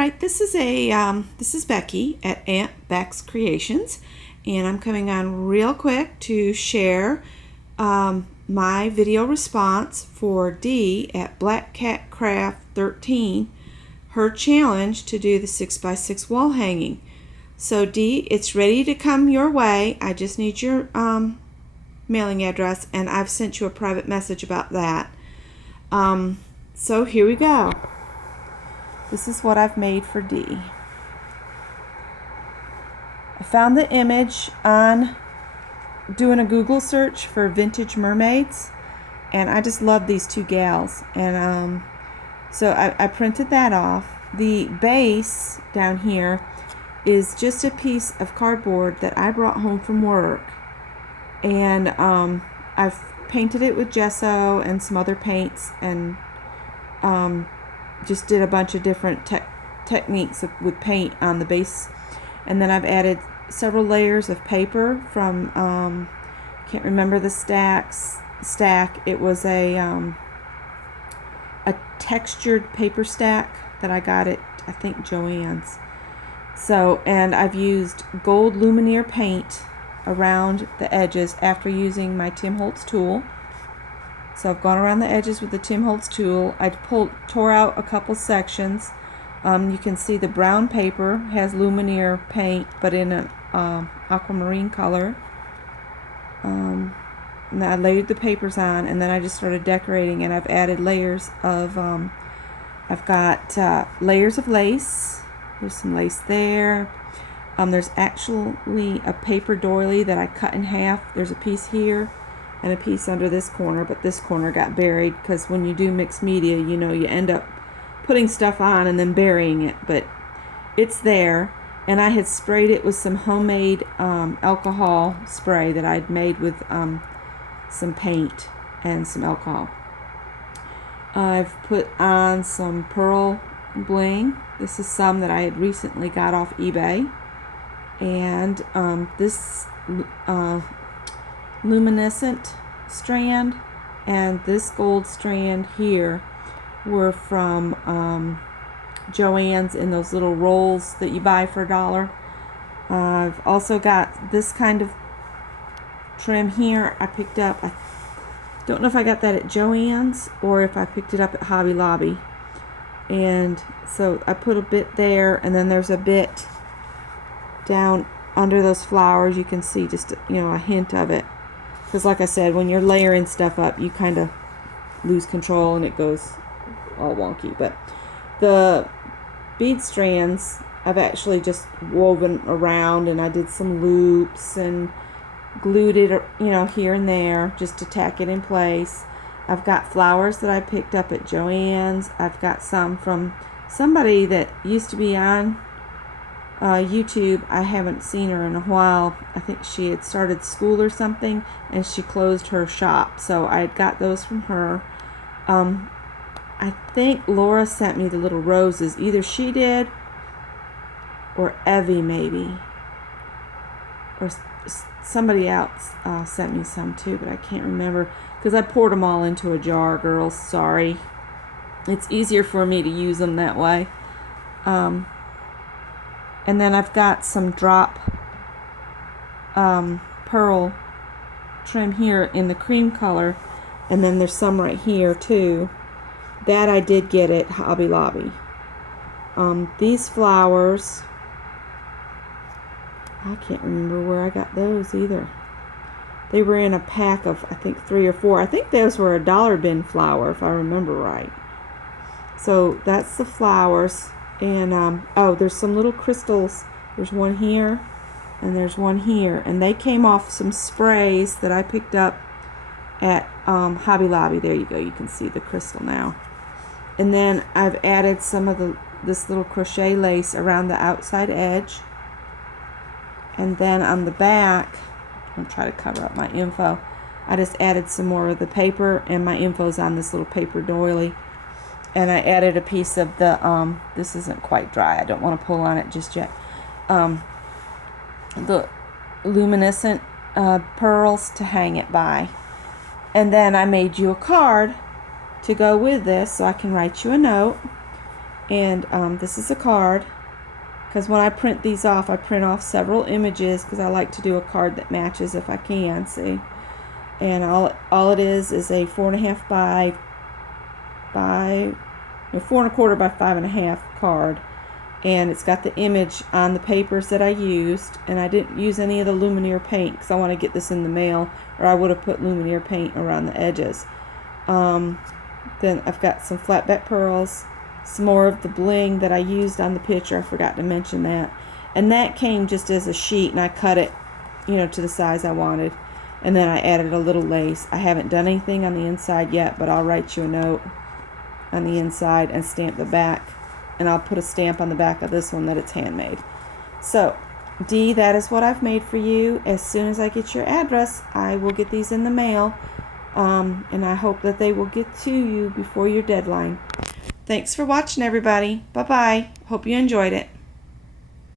right, this is Becky at Aunt Beck's Creations, and I'm coming on real quick to share my video response for Dee at BlackCatCraft13, her challenge to do the 6x6 wall hanging. So Dee, it's ready to come your way. I just need your mailing address, and I've sent you a private message about that. So here we go. This is what I've made for Dee. I found the image on doing a Google search for vintage mermaids, and I just love these two gals, and so I printed that off. The base down here is just a piece of cardboard that I brought home from work, and I've painted it with gesso and some other paints, and just did a bunch of different techniques with paint on the base, and then I've added several layers of paper from can't remember the stack. It was a textured paper stack that I got at, I think, Joann's. So, and I've used gold luminaire paint around the edges after using my Tim Holtz tool. So I've gone around the edges with the Tim Holtz tool. I tore out a couple sections. You can see the brown paper has luminaire paint, but in an aquamarine color. And I laid the papers on, and then I just started decorating, and I've added layers of, I've got layers of lace. There's some lace there. There's actually a paper doily that I cut in half. There's a piece here and a piece under this corner, but this corner got buried because when you do mixed media, you know, you end up putting stuff on and then burying it, but it's there. And I had sprayed it with some homemade alcohol spray that I'd made with some paint and some alcohol. I've put on some pearl bling. This is some that I had recently got off eBay, and this luminescent strand and this gold strand here were from Joann's in those little rolls that you buy for $1. I've also got this kind of trim here I picked up. I don't know if I got that at Joann's or if I picked it up at Hobby Lobby. And so I put a bit there, and then there's a bit down under those flowers. You can see just, you know, a hint of it. Because like I said, when you're layering stuff up, you kind of lose control and it goes all wonky. But the bead strands, I've actually just woven around, and I did some loops and glued it, you know, here and there just to tack it in place. I've got flowers that I picked up at Joann's. I've got some from somebody that used to be on YouTube. I haven't seen her in a while. I think she had started school or something, and she closed her shop. So I had got those from her. I think Laura sent me the little roses. Either she did or Evie maybe. Or somebody else sent me some too, but I can't remember because I poured them all into a jar, girls. Sorry. It's easier for me to use them that way. And then I've got some drop pearl trim here in the cream color, and then there's some right here too. That I did get at Hobby Lobby. These flowers, I can't remember where I got those either. They were in a pack of, I think, 3 or 4. I think those were a dollar bin flower, if I remember right. So that's the flowers. And oh, there's some little crystals. There's one here and there's one here, and they came off some sprays that I picked up at Hobby Lobby. There you go, you can see the crystal now. And then I've added some of this little crochet lace around the outside edge, and then on the back, I'll try to cover up my info, I just added some more of the paper, and my info's on this little paper doily. And I added a piece of the, this isn't quite dry, I don't want to pull on it just yet, the luminescent pearls to hang it by. And then I made you a card to go with this, so I can write you a note. And this is a card, because when I print these off, I print off several images because I like to do a card that matches if I can, see. And all it is a 4.5 by 4.25 by 5.5 card. And it's got the image on the papers that I used, and I didn't use any of the Lumineer paint because I want to get this in the mail, or I would have put Lumineer paint around the edges. Then I've got some flatback pearls, some more of the bling that I used on the picture. I forgot to mention that. And that came just as a sheet, and I cut it, to the size I wanted. And then I added a little lace. I haven't done anything on the inside yet, but I'll write you a note on the inside and stamp the back. And I'll put a stamp on the back of this one that it's handmade. So, Dee, that is what I've made for you. As soon as I get your address, I will get these in the mail. And I hope that they will get to you before your deadline. Thanks for watching, everybody. Bye-bye. Hope you enjoyed it.